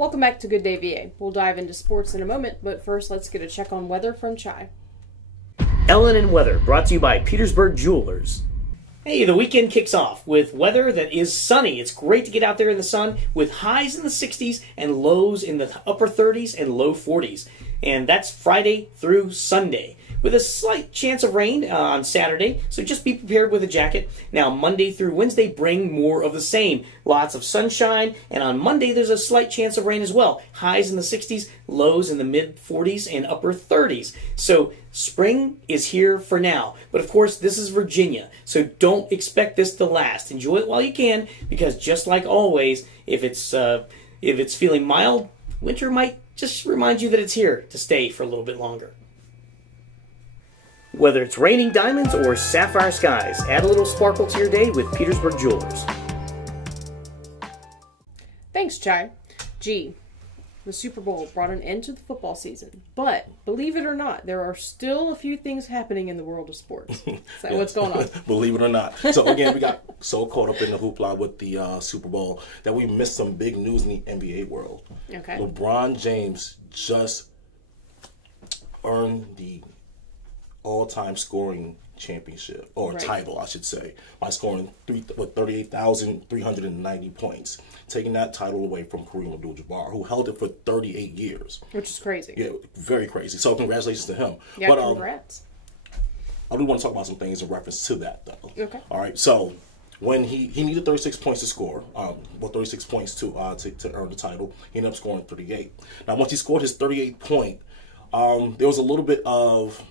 Welcome back to Good Day VA. We'll dive into sports in a moment, but first let's get a check on weather from Chai. Ellen and Weather, brought to you by Petersburg Jewelers. Hey, the weekend kicks off with weather that is sunny. It's great to get out there in the sun with highs in the 60s and lows in the upper 30s and low 40s. And that's Friday through Sunday, with a slight chance of rain on Saturday, so just be prepared with a jacket. Now, Monday through Wednesday bring more of the same. Lots of sunshine, and on Monday there's a slight chance of rain as well. Highs in the 60s, lows in the mid-40s and upper 30s. So spring is here for now. But of course, this is Virginia, so don't expect this to last. Enjoy it while you can, because just like always, if it's feeling mild, winter might just remind you that it's here to stay for a little bit longer. Whether it's raining diamonds or sapphire skies, add a little sparkle to your day with Petersburg Jewelers. Thanks, Chai. Gee, the Super Bowl brought an end to the football season, but believe it or not, there are still a few things happening in the world of sports. So what's going on? Believe it or not. So again, we got so caught up in the hoopla with the Super Bowl that we missed some big news in the NBA world. Okay. LeBron James just earned the all-time scoring championship, or title, I should say, by scoring 38,390 points, taking that title away from Kareem Abdul-Jabbar, who held it for 38 years. Which is crazy. Yeah, very crazy. So congratulations to him. Yeah, but, congrats. I do want to talk about some things in reference to that, though. Okay. All right, so when he needed 36 points to score, 36 points to earn the title, he ended up scoring 38. Now, once he scored his 38 point, there was a little bit of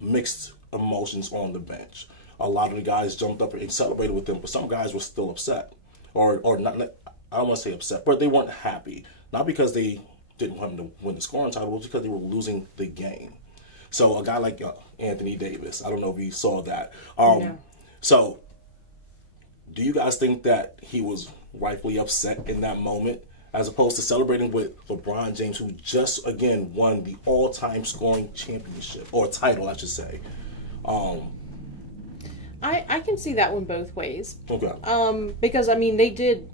mixed emotions on the bench. A lot of the guys jumped up and celebrated with him, but some guys were still upset, or not. I don't want to say upset, but they weren't happy. Not because they didn't want him to win the scoring title, but because they were losing the game. So a guy like Anthony Davis, I don't know if you saw that. No. So, do you guys think that he was rightfully upset in that moment, as opposed to celebrating with LeBron James, who just, again, won the all-time scoring championship, or title, I should say? I can see that one both ways. Okay. Because, I mean, they did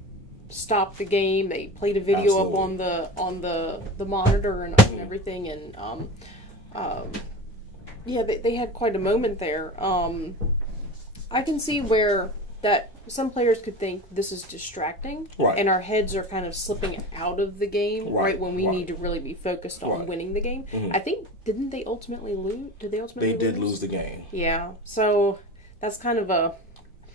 stop the game. They played a video Absolutely. up on the monitor and everything, and yeah, they had quite a moment there. I can see where that some players could think this is distracting, Right. and our heads are kind of slipping out of the game, right, when we right. need to really be focused on Right. winning the game. Mhm. I think, didn't they ultimately lose? Did they ultimately They did lose the game. Yeah, so that's kind of a...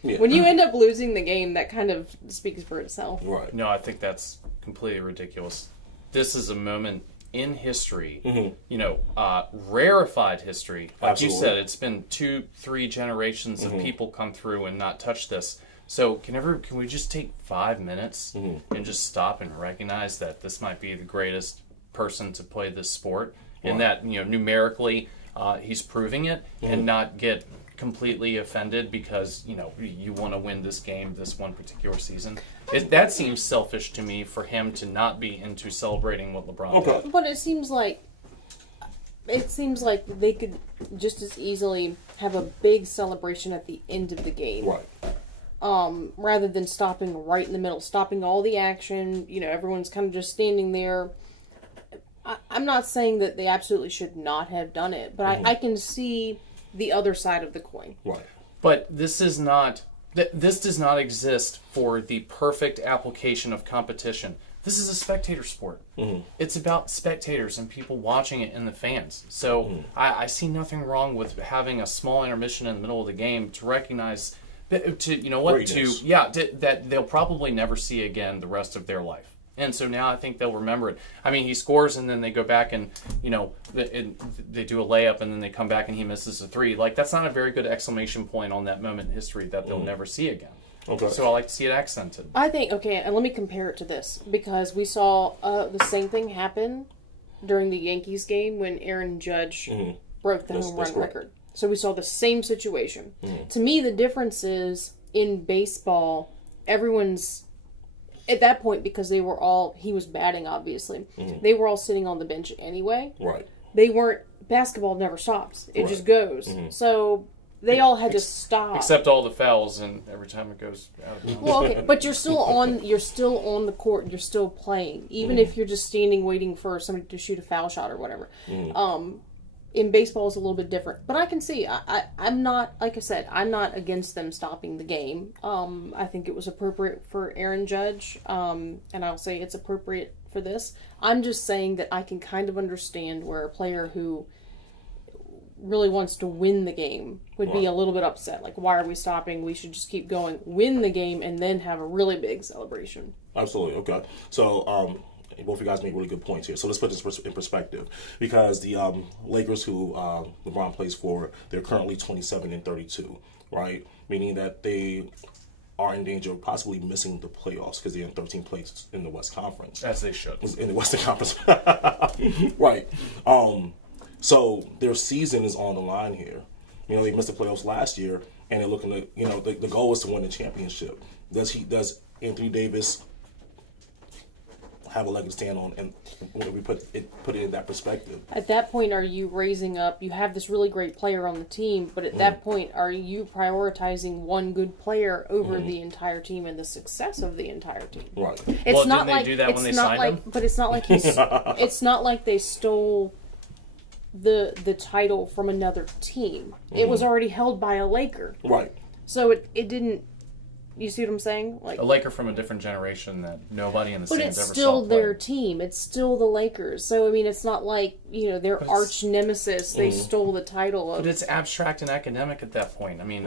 Yeah. When you end up losing the game, that kind of speaks for itself. Right. No, I think that's completely ridiculous. This is a moment in history, rarefied history. Like Absolutely. you said, it's been 2-3 generations of people come through and not touch this. So can we just take 5 minutes and just stop and recognize that this might be the greatest person to play this sport, and that numerically he's proving it, and not get completely offended because you want to win this game this one particular season. That seems selfish to me for him to not be into celebrating what LeBron did. But it seems like they could just as easily have a big celebration at the end of the game. Right. Rather than stopping right in the middle, stopping all the action. Everyone's kind of just standing there. I'm not saying that they absolutely should not have done it, but I can see the other side of the coin. Right. But this does not exist for the perfect application of competition. This is a spectator sport. It's about spectators and people watching it and the fans. So I see nothing wrong with having a small intermission in the middle of the game to recognize that they'll probably never see again the rest of their life. And so now I think they'll remember it. I mean, he scores and then they go back and, they do a layup and then they come back and he misses a three. Like, that's not a very good exclamation point on that moment in history that they'll never see again. Okay. So I like to see it accented. I think, okay, and let me compare it to this, because we saw the same thing happen during the Yankees game when Aaron Judge broke the home run record. So we saw the same situation. To me, the difference is in baseball, everyone's at that point, because he was batting, obviously, they were all sitting on the bench anyway. Right. They weren't, basketball never stops. It just goes. So they all had to stop. Except all the fouls and every time it goes out of bounds. Well, okay, but you're still on the court. You're still playing, even if you're just standing waiting for somebody to shoot a foul shot or whatever. In baseball, it's a little bit different, but I can see. I'm not, like I said, I'm not against them stopping the game. I think it was appropriate for Aaron Judge, and I'll say it's appropriate for this. I'm just saying that I can kind of understand where a player who really wants to win the game would be a little bit upset. Like, why are we stopping? We should just keep going, win the game, and then have a really big celebration. Absolutely. Okay. So, both of you guys make really good points here. So let's put this in perspective, because the Lakers, who LeBron plays for, they're currently 27-32, right? Meaning that they are in danger of possibly missing the playoffs because they're in 13th place in the West Conference. As they should. In the Western Conference. Right. So their season is on the line here. You know, they missed the playoffs last year, and they're looking to, you know, the goal is to win the championship. Does Anthony Davis have a leg to stand on, and when we put it in that perspective? At that point, are you raising up? You have this really great player on the team, but at that point, are you prioritizing one good player over the entire team and the success of the entire team? Right. It's not didn't like they do that when they it's not signed like, him? but it's not like it's not like they stole the title from another team. It was already held by a Laker. Right. So it didn't. You see what I'm saying? Like, A Laker from a different generation that nobody in the but stands it's ever still saw play. their team. It's still the Lakers. So I mean, it's not like, you know, their arch nemesis. They stole the title of. But it's abstract and academic at that point. I mean,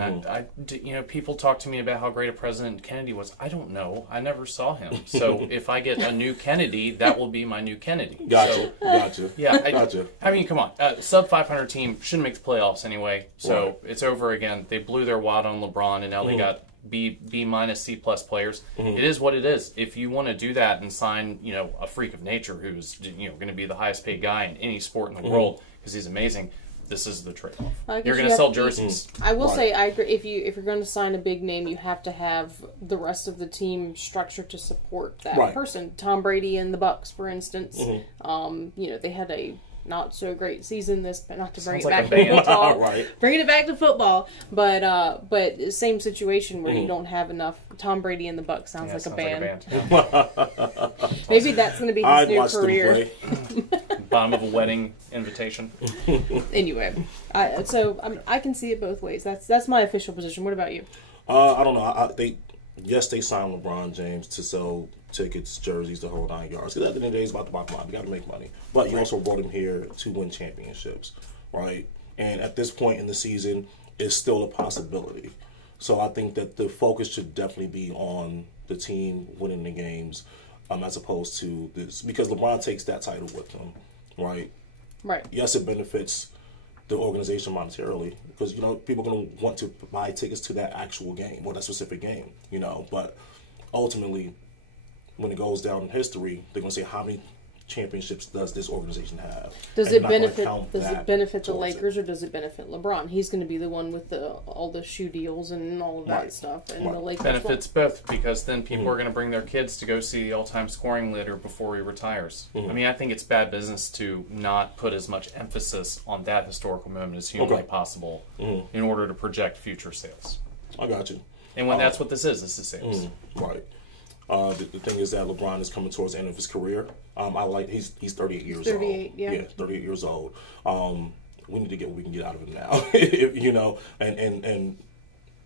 you know, people talk to me about how great a President Kennedy was. I don't know. I never saw him. So if I get a new Kennedy, that will be my new Kennedy. Gotcha. Gotcha. Yeah, Gotcha. I mean, come on. Sub 500 team shouldn't make the playoffs anyway. So it's over again. They blew their wad on LeBron, and now they got B minus C plus players. It is what it is. If you want to do that and sign, you know, a freak of nature who's, you know, going to be the highest paid guy in any sport in the world because he's amazing, this is the trade-off. You're going to sell jerseys. I will say, I agree. If you're going to sign a big name, you have to have the rest of the team structure to support that person. Tom Brady and the Bucks, for instance. You know, they had a not so great season not to bring it back to football, bringing it back to football, but same situation where you don't have enough. Tom Brady and the Bucks sounds like a band. Yeah. Maybe that's going to be his new career. Bottom of a wedding invitation. Anyway, I can see it both ways. That's my official position. What about you? I don't know. They signed LeBron James to sell tickets, jerseys, the whole 9 yards. Because at the end of the day, it's about the bottom line. You got to make money. But you also brought him here to win championships, right? And at this point in the season, it's still a possibility. So I think that the focus should definitely be on the team winning the games, as opposed to this. Because LeBron takes that title with him, right? Right. Yes, it benefits the organization monetarily, because, you know, people are going to want to buy tickets to that actual game or that specific game, you know. But ultimately, when it goes down in history, they're going to say, how many championships does this organization have? Does it benefit the Lakers, or does it benefit LeBron? He's going to be the one with all the shoe deals and all of that stuff, and the Lakers benefits both, because then people are going to bring their kids to go see the all-time scoring leader before he retires. I mean, I think it's bad business to not put as much emphasis on that historical moment as humanly possible in order to project future sales. I got you. And when that's what this is sales. Right. The thing is that LeBron is coming towards the end of his career. He's 38 years old. 38, yeah. 38 years old. We need to get what we can get out of him now, you know, and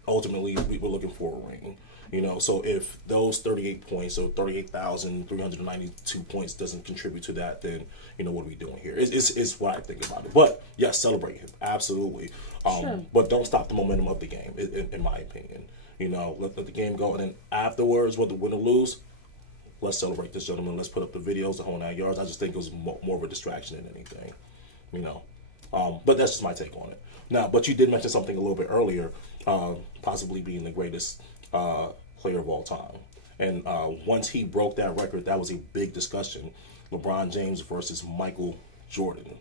ultimately we're looking for a ring, you know. So if those 38 points, so 38,392 points doesn't contribute to that, then, you know, what are we doing here? It's what I think about it. But yes, celebrate him, absolutely. But don't stop the momentum of the game, in my opinion. You know, let the game go, and then afterwards, whether win or lose, let's celebrate this gentleman. Let's put up the videos, the whole 9 yards. I just think it was more of a distraction than anything, you know. But that's just my take on it. Now, but you did mention something a little bit earlier, possibly being the greatest player of all time. And once he broke that record, that was a big discussion. LeBron James versus Michael Jordan.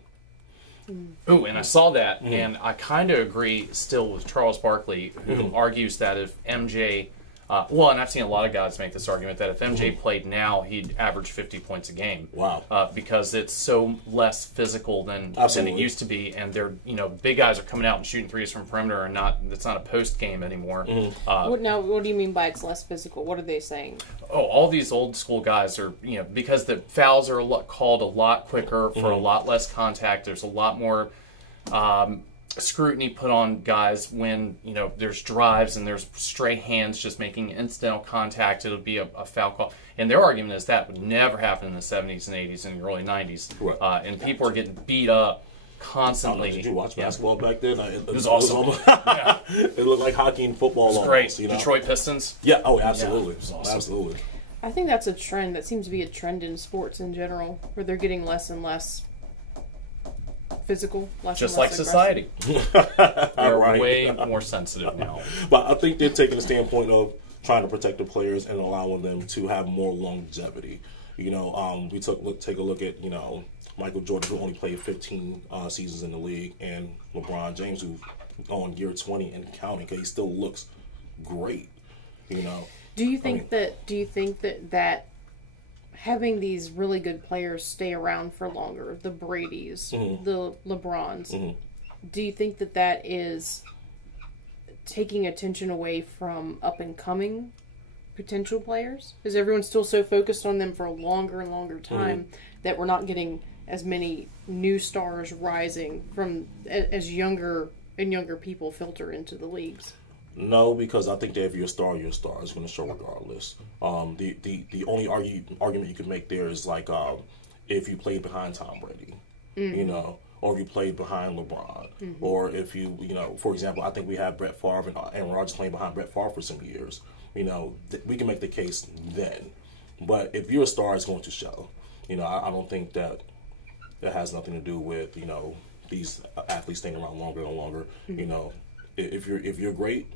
Ooh, and I saw that, and I kind of agree still with Charles Barkley, who argues that if MJ Well, and I've seen a lot of guys make this argument that if MJ played now, he'd average 50 points a game. Wow. Because it's so less physical than it used to be, and they're big guys are coming out and shooting threes from perimeter, and it's not a post game anymore. What do you mean by it's less physical? What are they saying? Oh, all these old school guys are because the fouls are called a lot quicker for a lot less contact. There's a lot more scrutiny put on guys when there's drives and there's stray hands just making incidental contact. It'll be a foul call, and their argument is that would never happen in the 70s and 80s and the early 90s. Right. And people are getting beat up constantly. Did you watch basketball back then? It was awesome. It looked like hockey and football. It was almost, great. Detroit Pistons. Yeah. Oh, absolutely. Yeah, it was awesome. Absolutely. I think that's a trend. That seems to be a trend in sports in general, where they're getting less and less physical, just like society. We're way more sensitive now. But I think they're taking the standpoint of trying to protect the players and allowing them to have more longevity. We take a look at Michael Jordan, who only played 15 seasons in the league, and LeBron James, who's on year 20 and counting, because he still looks great. Do you think that having these really good players stay around for longer, the Bradys, the LeBrons, do you think that is taking attention away from up-and-coming potential players? Is everyone still so focused on them for a longer and longer time that we're not getting as many new stars rising from as younger people filter into the leagues? No, because I think that if you're a star, you're a star. It's going to show regardless. The only argument you can make there is like if you played behind Tom Brady, or if you played behind LeBron, or if you for example, I think we had Brett Favre and Aaron Rodgers playing behind Brett Favre for some years. We can make the case then. But if you're a star, it's going to show. I don't think that has nothing to do with these athletes staying around longer and longer. If you're great,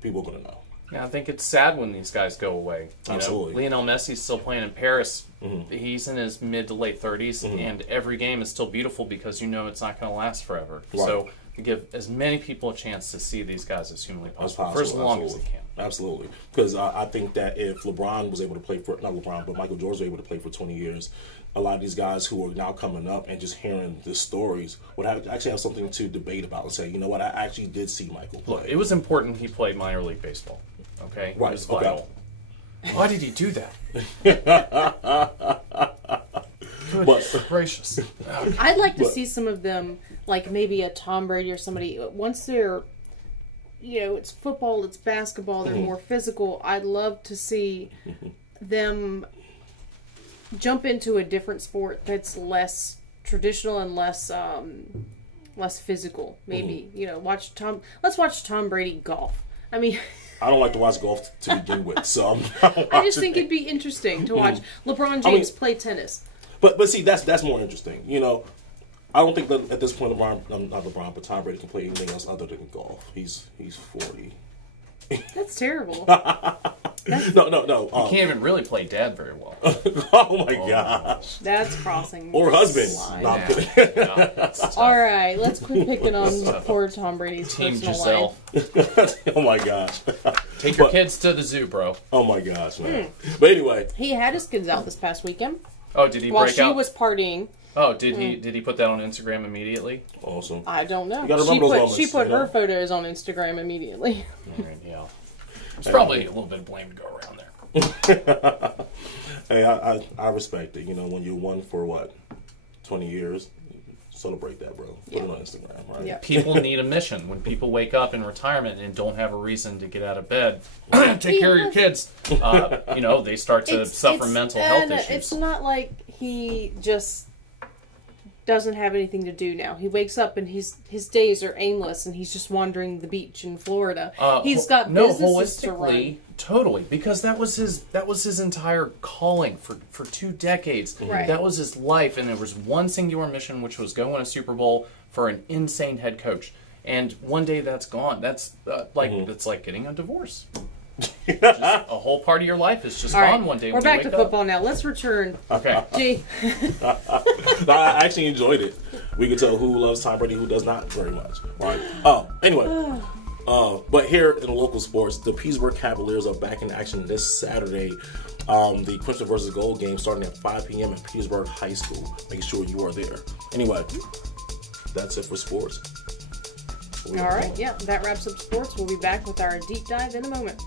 people are going to know. Yeah, I think it's sad when these guys go away. Absolutely. Lionel Messi's still playing in Paris. He's in his mid to late 30s, and every game is still beautiful because it's not going to last forever. Right. So you give as many people a chance to see these guys as humanly possible for as long as they can. Absolutely. Because I think that if LeBron was able to play for, not LeBron, but Michael Jordan was able to play for 20 years, a lot of these guys who are now coming up and just hearing the stories would actually have something to debate about and say, you know what, I actually did see Michael play. Look, it was important he played minor league baseball. Okay? Right. It was vital. Okay. Why did he do that? Goodness gracious. I'd like to see some of them, like maybe a Tom Brady or somebody, once they're, it's football, it's basketball, they're more physical. I'd love to see them jump into a different sport that's less traditional and less physical. Maybe let's watch Tom Brady golf. I mean, I don't like to watch golf to begin with, so I just think it'd be interesting to watch LeBron James play tennis. But see, that's more interesting. I don't think that at this point not LeBron, but Tom Brady can play anything else other than golf. He's 40. That's terrible. No. You can't even really play dad very well. Oh my gosh. That's crossing. Or husband. No, I'm kidding. All right, let's quit picking on poor Tom Brady's Team personal Giselle. life. Oh my gosh. Take your kids to the zoo, bro. Oh my gosh, man. But anyway. He had his kids out this past weekend. Oh, did he while break out? While she was partying. Oh, did he put that on Instagram immediately? Awesome. I don't know. You gotta remember those moments, she put her photos on Instagram immediately. All right, yeah. There's probably a little bit of blame to go around there. Hey, I respect it. When you're one for 20 years, celebrate that, bro. Put it on Instagram, right? Yeah. People need a mission. When people wake up in retirement and don't have a reason to get out of bed, take care of your kids. They start to suffer mental health issues. It's not like he just doesn't have anything to do now. He wakes up and his days are aimless and he's just wandering the beach in Florida. He's got businesses to run. Totally, because that was his entire calling for 2 decades. Right. That was his life, and there was one singular mission, which was go win a Super Bowl for an insane head coach. And one day that's gone. That's it's like getting a divorce. Just a whole part of your life is just gone one day. We're back to football now. Let's return. Okay. Gee. I actually enjoyed it. We can tell who loves Tom Brady, who does not very much. All right. Anyway, But here in local sports, the Petersburg Cavaliers are back in action this Saturday. The Crimson versus Gold game starting at 5 p.m. at Petersburg High School. Make sure you are there. Anyway, that's it for sports. All right, yeah, that wraps up sports. We'll be back with our deep dive in a moment.